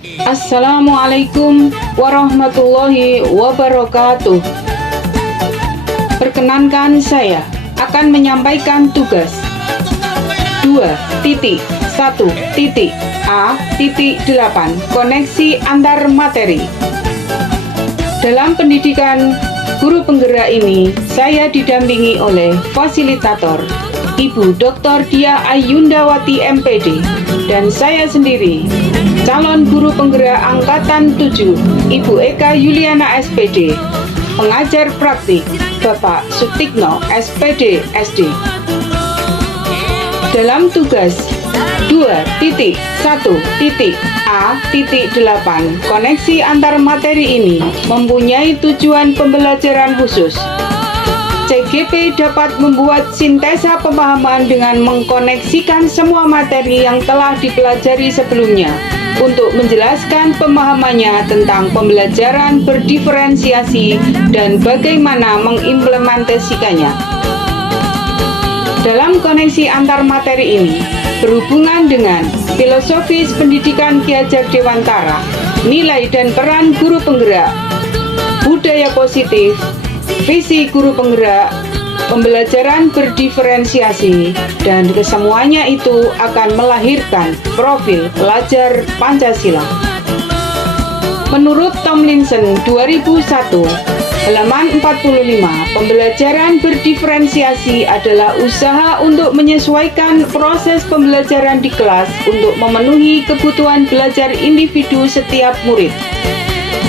Assalamualaikum warahmatullahi wabarakatuh. Perkenankan, saya akan menyampaikan tugas 2.1.A.8 koneksi antar materi. Dalam pendidikan guru penggerak ini, saya didampingi oleh fasilitator Ibu Dr. Dia Ayundawati MPD, dan saya sendiri, calon guru penggerak angkatan 7, Ibu Eka Yuliana SPD, pengajar praktik Bapak Sutikno SPD SD. Dalam tugas 2.1.A.8 koneksi antar materi ini mempunyai tujuan pembelajaran khusus. CGP dapat membuat sintesa pemahaman dengan mengkoneksikan semua materi yang telah dipelajari sebelumnya untuk menjelaskan pemahamannya tentang pembelajaran berdiferensiasi dan bagaimana mengimplementasikannya. Dalam koneksi antar materi ini berhubungan dengan filosofis pendidikan Ki Hajar Dewantara, nilai dan peran guru penggerak, budaya positif, visi guru penggerak, pembelajaran berdiferensiasi, dan kesemuanya itu akan melahirkan profil pelajar Pancasila. Menurut Tomlinson 2001, halaman 45, pembelajaran berdiferensiasi adalah usaha untuk menyesuaikan proses pembelajaran di kelas untuk memenuhi kebutuhan belajar individu setiap murid.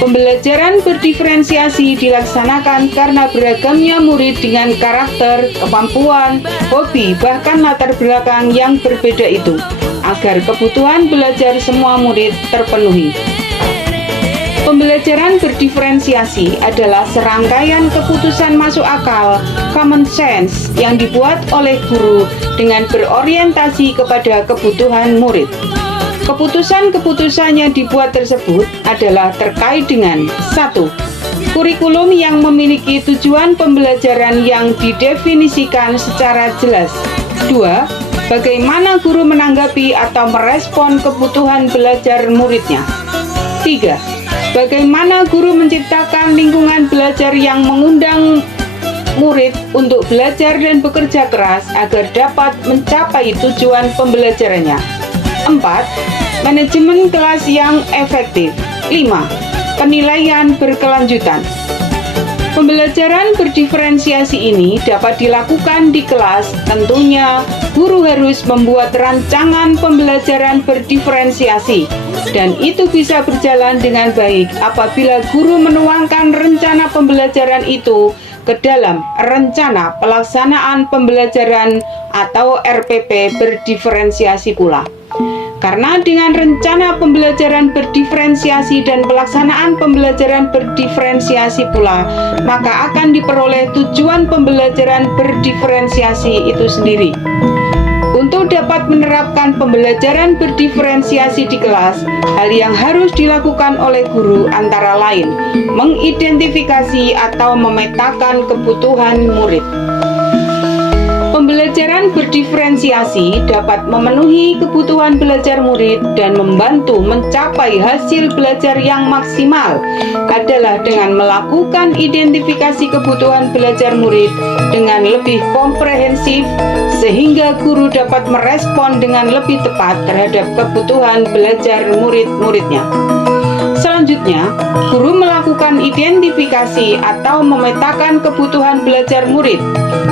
Pembelajaran berdiferensiasi dilaksanakan karena beragamnya murid dengan karakter, kemampuan, hobi, bahkan latar belakang yang berbeda itu, agar kebutuhan belajar semua murid terpenuhi. Pembelajaran berdiferensiasi adalah serangkaian keputusan masuk akal, common sense, yang dibuat oleh guru dengan berorientasi kepada kebutuhan murid. Keputusan-keputusan yang dibuat tersebut adalah terkait dengan 1. Kurikulum yang memiliki tujuan pembelajaran yang didefinisikan secara jelas. 2. Bagaimana guru menanggapi atau merespon kebutuhan belajar muridnya. 3. Bagaimana guru menciptakan lingkungan belajar yang mengundang murid untuk belajar dan bekerja keras agar dapat mencapai tujuan pembelajarannya. 4. Manajemen kelas yang efektif. 5. Penilaian berkelanjutan. Pembelajaran berdiferensiasi ini dapat dilakukan di kelas. Tentunya, guru harus membuat rancangan pembelajaran berdiferensiasi, dan itu bisa berjalan dengan baik apabila guru menuangkan rencana pembelajaran itu ke dalam rencana pelaksanaan pembelajaran atau RPP berdiferensiasi pula. Karena dengan rencana pembelajaran berdiferensiasi dan pelaksanaan pembelajaran berdiferensiasi pula, maka akan diperoleh tujuan pembelajaran berdiferensiasi itu sendiri. Untuk dapat menerapkan pembelajaran berdiferensiasi di kelas, hal yang harus dilakukan oleh guru antara lain mengidentifikasi atau memetakan kebutuhan murid. Pembelajaran berdiferensiasi dapat memenuhi kebutuhan belajar murid dan membantu mencapai hasil belajar yang maksimal adalah dengan melakukan identifikasi kebutuhan belajar murid dengan lebih komprehensif sehingga guru dapat merespon dengan lebih tepat terhadap kebutuhan belajar murid-muridnya. Selanjutnya, guru melakukan identifikasi atau memetakan kebutuhan belajar murid.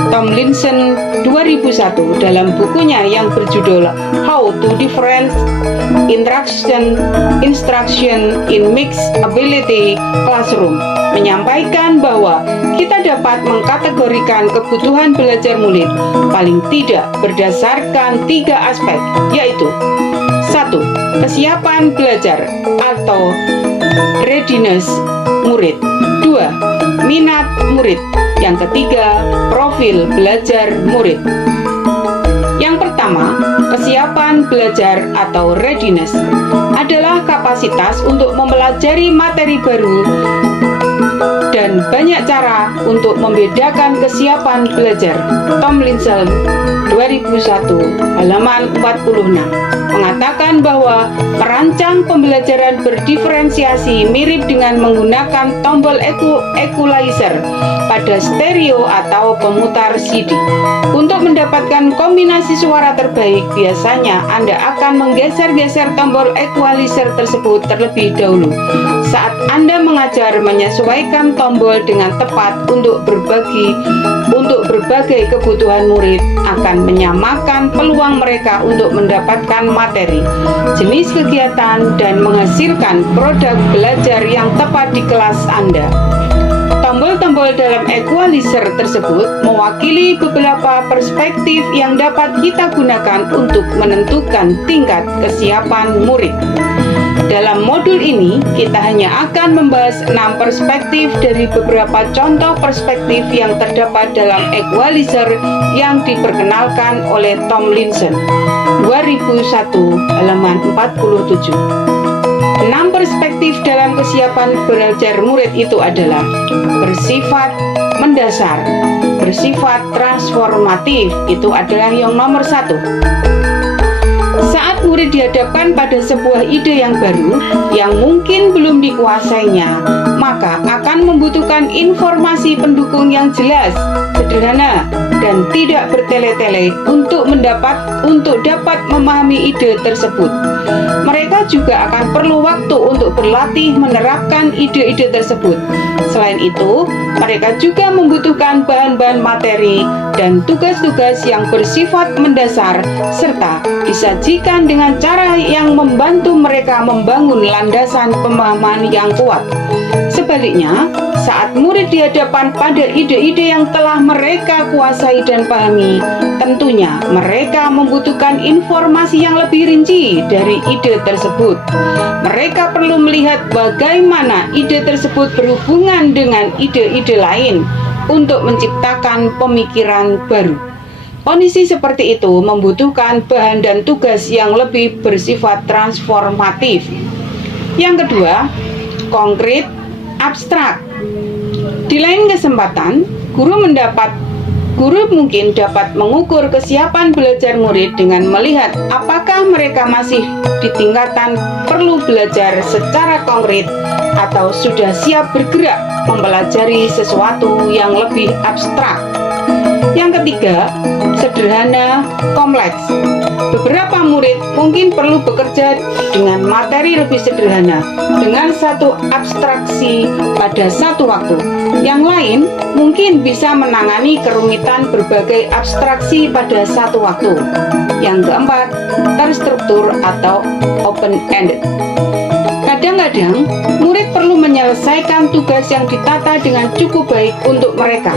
Tomlinson 2001 dalam bukunya yang berjudul How to Different Instruction in Mixed Ability Classroom menyampaikan bahwa kita dapat mengkategorikan kebutuhan belajar murid paling tidak berdasarkan 3 aspek, yaitu 1. Kesiapan belajar atau readiness murid. 2. Minat murid. Yang ketiga, profil belajar murid. Yang pertama, kesiapan belajar atau readiness adalah kapasitas untuk mempelajari materi baru dan banyak cara untuk membedakan kesiapan belajar. Tomlinson 2001 halaman 46 mengatakan bahwa merancang pembelajaran berdiferensiasi mirip dengan menggunakan tombol equalizer pada stereo atau pemutar CD. Untuk mendapatkan kombinasi suara terbaik, biasanya Anda akan menggeser-geser tombol equalizer tersebut terlebih dahulu. Saat Anda mengajar, menyesuaikan tombol dengan tepat untuk berbagai kebutuhan murid akan menyamakan peluang mereka untuk mendapatkan materi, jenis kegiatan, dan menghasilkan produk belajar yang tepat di kelas Anda. Tombol-tombol dalam equalizer tersebut mewakili beberapa perspektif yang dapat kita gunakan untuk menentukan tingkat kesiapan murid. Dalam modul ini, kita hanya akan membahas 6 perspektif dari beberapa contoh perspektif yang terdapat dalam equalizer yang diperkenalkan oleh Tomlinson 2001 halaman 47. 6 perspektif dalam kesiapan belajar murid itu adalah bersifat mendasar, bersifat transformatif, itu adalah yang nomor 1. Saat murid dihadapkan pada sebuah ide yang baru yang mungkin belum dikuasainya, maka akan membutuhkan informasi pendukung yang jelas, sederhana, dan tidak bertele-tele untuk dapat memahami ide tersebut. Mereka juga akan perlu waktu untuk berlatih menerapkan ide-ide tersebut. Selain itu, mereka juga membutuhkan bahan-bahan materi dan tugas-tugas yang bersifat mendasar serta disajikan dengan cara yang membantu mereka membangun landasan pemahaman yang kuat. Sebaliknya, saat murid dihadapkan pada ide-ide yang telah mereka kuasai dan pahami, tentunya mereka membutuhkan informasi yang lebih rinci dari ide tersebut. Mereka perlu melihat bagaimana ide tersebut berhubungan dengan ide-ide lain untuk menciptakan pemikiran baru. Kondisi seperti itu membutuhkan bahan dan tugas yang lebih bersifat transformatif. Yang kedua, konkret, abstrak. Di lain kesempatan, guru mungkin dapat mengukur kesiapan belajar murid dengan melihat apakah mereka masih di tingkatan perlu belajar secara konkret atau sudah siap bergerak mempelajari sesuatu yang lebih abstrak. Yang ketiga, sederhana, kompleks. Beberapa murid mungkin perlu bekerja dengan materi lebih sederhana, dengan satu abstraksi pada satu waktu. Yang lain mungkin bisa menangani kerumitan berbagai abstraksi pada satu waktu. Yang keempat, terstruktur atau open-ended. Kadang-kadang, murid perlu menyelesaikan tugas yang ditata dengan cukup baik untuk mereka,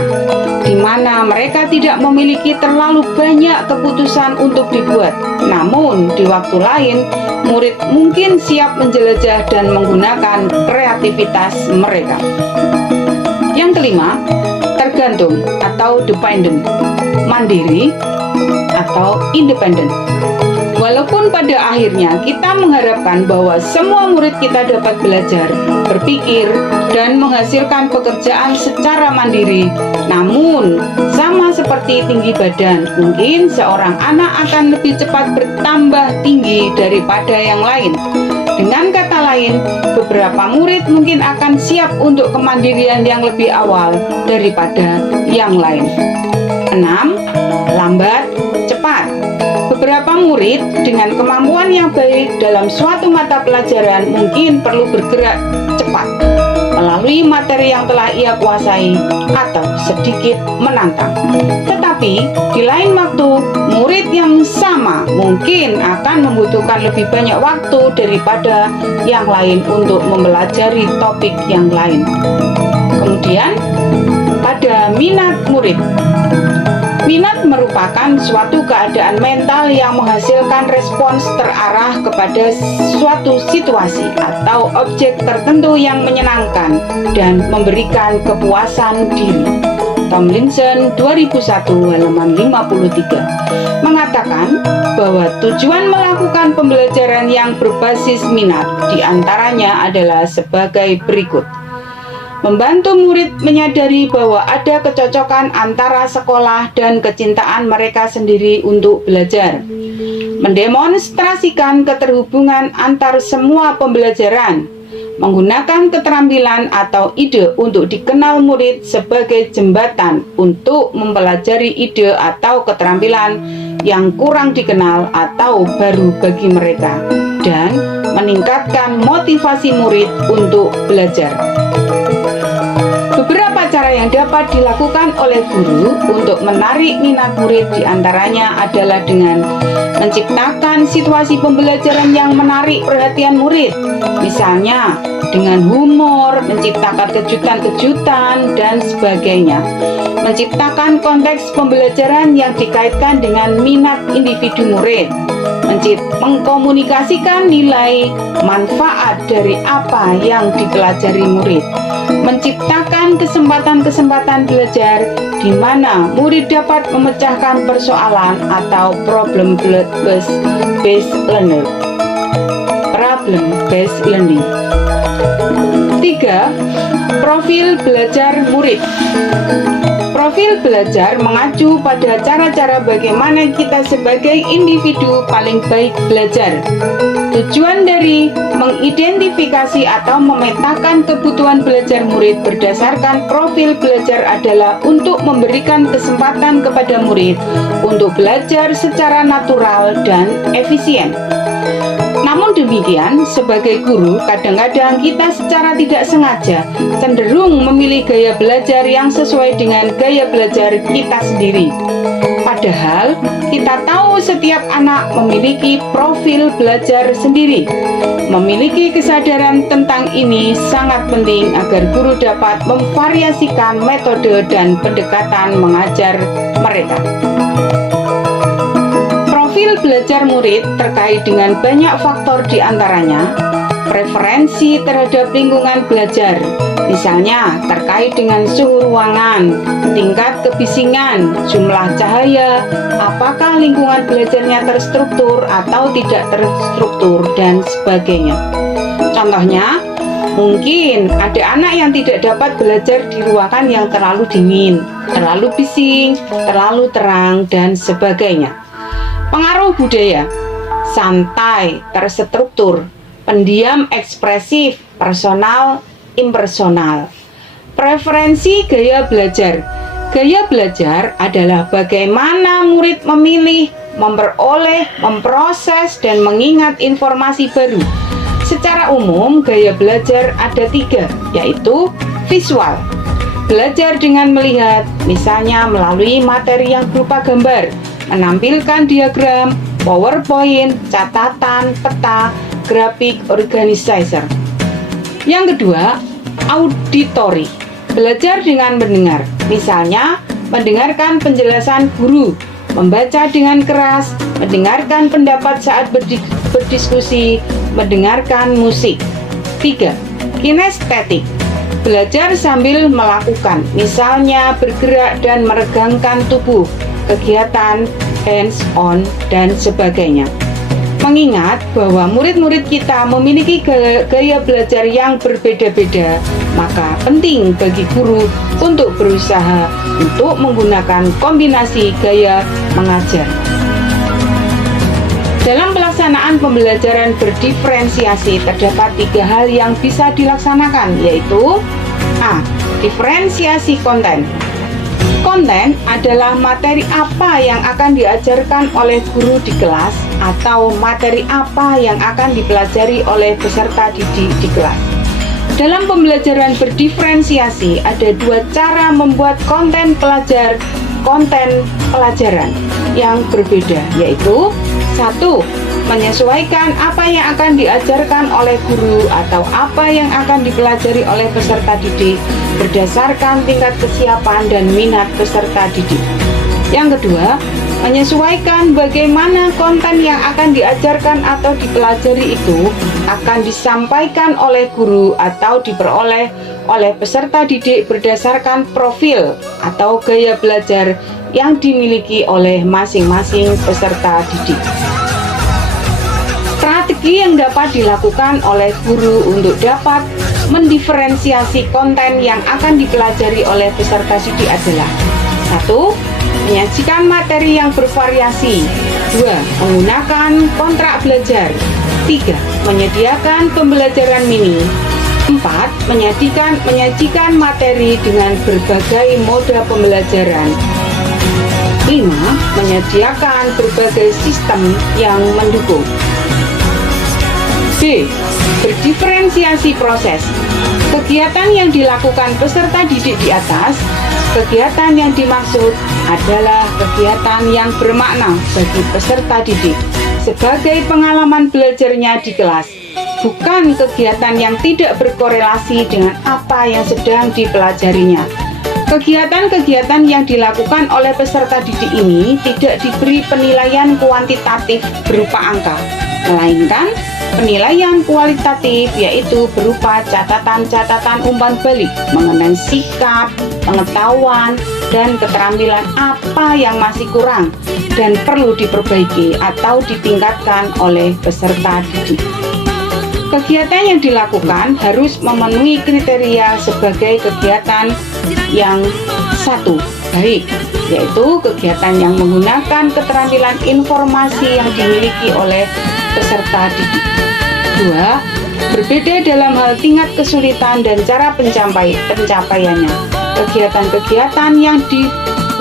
di mana mereka tidak memiliki terlalu banyak keputusan untuk dibuat. Namun, di waktu lain, murid mungkin siap menjelajah dan menggunakan kreativitas mereka. Yang kelima, tergantung atau dependent, mandiri atau independen. Walaupun pada akhirnya kita mengharapkan bahwa semua murid kita dapat belajar, berpikir, dan menghasilkan pekerjaan secara mandiri, namun sama seperti tinggi badan, mungkin seorang anak akan lebih cepat bertambah tinggi daripada yang lain. Dengan kata lain, beberapa murid mungkin akan siap untuk kemandirian yang lebih awal daripada yang lain. 6. Lambat, cepat. Beberapa murid dengan kemampuan yang baik dalam suatu mata pelajaran mungkin perlu bergerak cepat melalui materi yang telah ia kuasai atau sedikit menantang. Tetapi di lain waktu, murid yang sama mungkin akan membutuhkan lebih banyak waktu daripada yang lain untuk mempelajari topik yang lain. Kemudian, pada minat murid. Minat merupakan suatu keadaan mental yang menghasilkan respons terarah kepada suatu situasi atau objek tertentu yang menyenangkan dan memberikan kepuasan diri. Tomlinson 2001 halaman 53 mengatakan bahwa tujuan melakukan pembelajaran yang berbasis minat diantaranya adalah sebagai berikut. membantu murid menyadari bahwa ada kecocokan antara sekolah dan kecintaan mereka sendiri untuk belajar, mendemonstrasikan keterhubungan antar semua pembelajaran, menggunakan keterampilan atau ide untuk dikenal murid sebagai jembatan untuk mempelajari ide atau keterampilan yang kurang dikenal atau baru bagi mereka, dan meningkatkan motivasi murid untuk belajar. Beberapa cara yang dapat dilakukan oleh guru untuk menarik minat murid diantaranya adalah dengan menciptakan situasi pembelajaran yang menarik perhatian murid, misalnya dengan humor, menciptakan kejutan-kejutan, dan sebagainya. Menciptakan konteks pembelajaran yang dikaitkan dengan minat individu murid, mengkomunikasikan nilai manfaat dari apa yang dipelajari murid, menciptakan kesempatan-kesempatan belajar di mana murid dapat memecahkan persoalan atau problem-based learning. 3. Profil belajar murid. Profil belajar mengacu pada cara-cara bagaimana kita sebagai individu paling baik belajar. Tujuan dari mengidentifikasi atau memetakan kebutuhan belajar murid berdasarkan profil belajar adalah untuk memberikan kesempatan kepada murid untuk belajar secara natural dan efisien. Namun demikian, sebagai guru, kadang-kadang kita secara tidak sengaja cenderung memilih gaya belajar yang sesuai dengan gaya belajar kita sendiri. Padahal, kita tahu setiap anak memiliki profil belajar sendiri. Memiliki kesadaran tentang ini sangat penting agar guru dapat memvariasikan metode dan pendekatan mengajar mereka. Profil belajar murid terkait dengan banyak faktor diantaranya preferensi terhadap lingkungan belajar, misalnya terkait dengan suhu ruangan, tingkat kebisingan, jumlah cahaya, apakah lingkungan belajarnya terstruktur atau tidak terstruktur, dan sebagainya. Contohnya, mungkin ada anak yang tidak dapat belajar di ruangan yang terlalu dingin, terlalu bising, terlalu terang, dan sebagainya. Pengaruh budaya, santai, terstruktur, pendiam, ekspresif, personal, impersonal. Preferensi gaya belajar. Gaya belajar adalah bagaimana murid memilih, memperoleh, memproses, dan mengingat informasi baru. Secara umum, gaya belajar ada 3, yaitu visual. Belajar dengan melihat, misalnya melalui materi yang berupa gambar, menampilkan diagram, PowerPoint, catatan, peta, grafik, organizer. Yang kedua, auditory. Belajar dengan mendengar, misalnya mendengarkan penjelasan guru, membaca dengan keras, mendengarkan pendapat saat berdiskusi, mendengarkan musik. 3. Kinestetik. Belajar sambil melakukan, misalnya bergerak dan meregangkan tubuh, kegiatan hands-on, dan sebagainya. Mengingat bahwa murid-murid kita memiliki gaya belajar yang berbeda-beda, maka penting bagi guru untuk berusaha untuk menggunakan kombinasi gaya mengajar. Dalam pelaksanaan pembelajaran berdiferensiasi terdapat 3 hal yang bisa dilaksanakan, yaitu A. Diferensiasi konten. Konten adalah materi apa yang akan diajarkan oleh guru di kelas atau materi apa yang akan dipelajari oleh peserta didik di kelas. Dalam pembelajaran berdiferensiasi ada 2 cara membuat konten pelajaran yang berbeda, yaitu 1. Menyesuaikan apa yang akan diajarkan oleh guru atau apa yang akan dipelajari oleh peserta didik berdasarkan tingkat kesiapan dan minat peserta didik. Yang kedua, menyesuaikan bagaimana konten yang akan diajarkan atau dipelajari itu akan disampaikan oleh guru atau diperoleh oleh peserta didik berdasarkan profil atau gaya belajar yang dimiliki oleh masing-masing peserta didik. Strategi yang dapat dilakukan oleh guru untuk dapat mendiferensiasi konten yang akan dipelajari oleh peserta didik adalah: 1. Menyajikan materi yang bervariasi. 2. Menggunakan kontrak belajar. 3. Menyediakan pembelajaran mini. 4. Menyajikan materi dengan berbagai moda pembelajaran. 5. Menyediakan berbagai sistem yang mendukung. B. Berdiferensiasi proses. Kegiatan yang dilakukan peserta didik di atas, kegiatan yang dimaksud adalah kegiatan yang bermakna bagi peserta didik sebagai pengalaman belajarnya di kelas, bukan kegiatan yang tidak berkorelasi dengan apa yang sedang dipelajarinya. Kegiatan-kegiatan yang dilakukan oleh peserta didik ini tidak diberi penilaian kuantitatif berupa angka, melainkan penilaian kualitatif, yaitu berupa catatan-catatan umpan balik mengenai sikap, pengetahuan, dan keterampilan apa yang masih kurang dan perlu diperbaiki atau ditingkatkan oleh peserta didik. Kegiatan yang dilakukan harus memenuhi kriteria sebagai kegiatan yang satu, baik, yaitu kegiatan yang menggunakan keterampilan informasi yang dimiliki oleh peserta didik. 2. Berbeda dalam hal tingkat kesulitan dan cara pencapaiannya. Kegiatan-kegiatan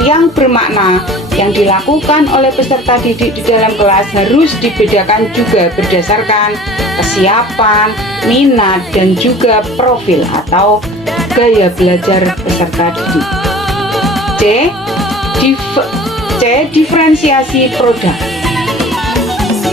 yang bermakna yang dilakukan oleh peserta didik di dalam kelas harus dibedakan juga berdasarkan kesiapan, minat, dan juga profil atau gaya belajar peserta didik. C. Diferensiasi produk.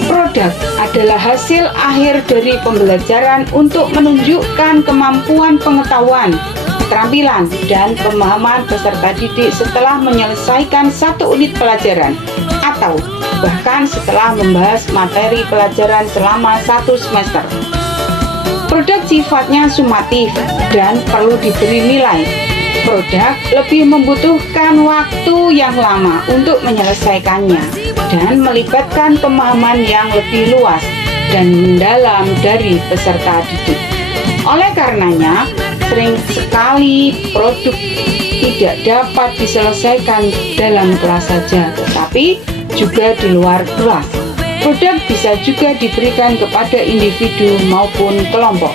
Produk adalah hasil akhir dari pembelajaran untuk menunjukkan kemampuan pengetahuan, keterampilan, dan pemahaman peserta didik setelah menyelesaikan satu unit pelajaran atau bahkan setelah membahas materi pelajaran selama satu semester. Produk sifatnya sumatif dan perlu diberi nilai. Produk lebih membutuhkan waktu yang lama untuk menyelesaikannya dan melibatkan pemahaman yang lebih luas dan mendalam dari peserta didik. Oleh karenanya, sering sekali produk tidak dapat diselesaikan dalam kelas saja, tetapi juga di luar kelas. Produk bisa juga diberikan kepada individu maupun kelompok.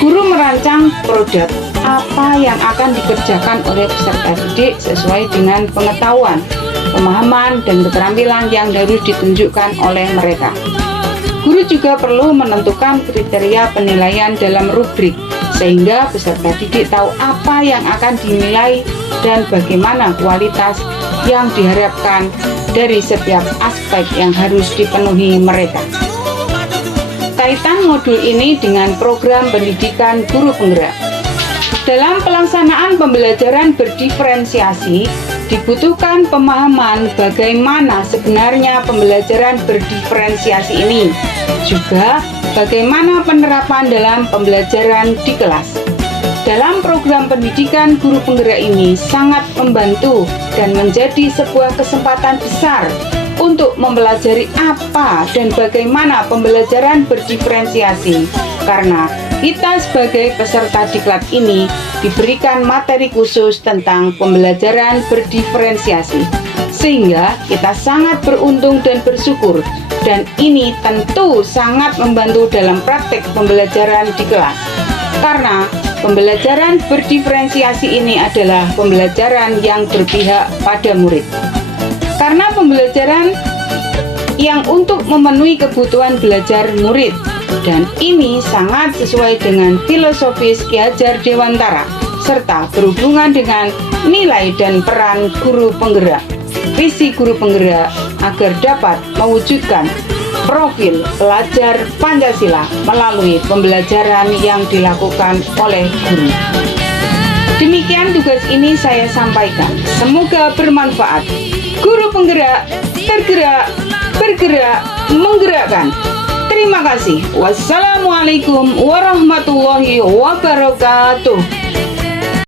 Guru merancang produk apa yang akan dikerjakan oleh peserta didik sesuai dengan pengetahuan, pemahaman, dan keterampilan yang harus ditunjukkan oleh mereka. Guru juga perlu menentukan kriteria penilaian dalam rubrik, sehingga peserta didik tahu apa yang akan dinilai dan bagaimana kualitas yang diharapkan dari setiap aspek yang harus dipenuhi mereka. Kaitan modul ini dengan program pendidikan guru penggerak. Dalam pelaksanaan pembelajaran berdiferensiasi, dibutuhkan pemahaman bagaimana sebenarnya pembelajaran berdiferensiasi ini, juga bagaimana penerapan dalam pembelajaran di kelas. Dalam program pendidikan guru penggerak ini sangat membantu dan menjadi sebuah kesempatan besar untuk mempelajari apa dan bagaimana pembelajaran berdiferensiasi, karena kita sebagai peserta diklat ini diberikan materi khusus tentang pembelajaran berdiferensiasi, sehingga kita sangat beruntung dan bersyukur, dan ini tentu sangat membantu dalam praktek pembelajaran di kelas, karena pembelajaran berdiferensiasi ini adalah pembelajaran yang berpihak pada murid. Karena pembelajaran yang untuk memenuhi kebutuhan belajar murid, dan ini sangat sesuai dengan filosofis Ki Hajar Dewantara serta berhubungan dengan nilai dan peran guru penggerak. Visi guru penggerak agar dapat mewujudkan profil pelajar Pancasila melalui pembelajaran yang dilakukan oleh guru. Demikian tugas ini saya sampaikan. Semoga bermanfaat. Guru penggerak, tergerak, bergerak, menggerakkan. Terima kasih. Wassalamualaikum warahmatullahi wabarakatuh.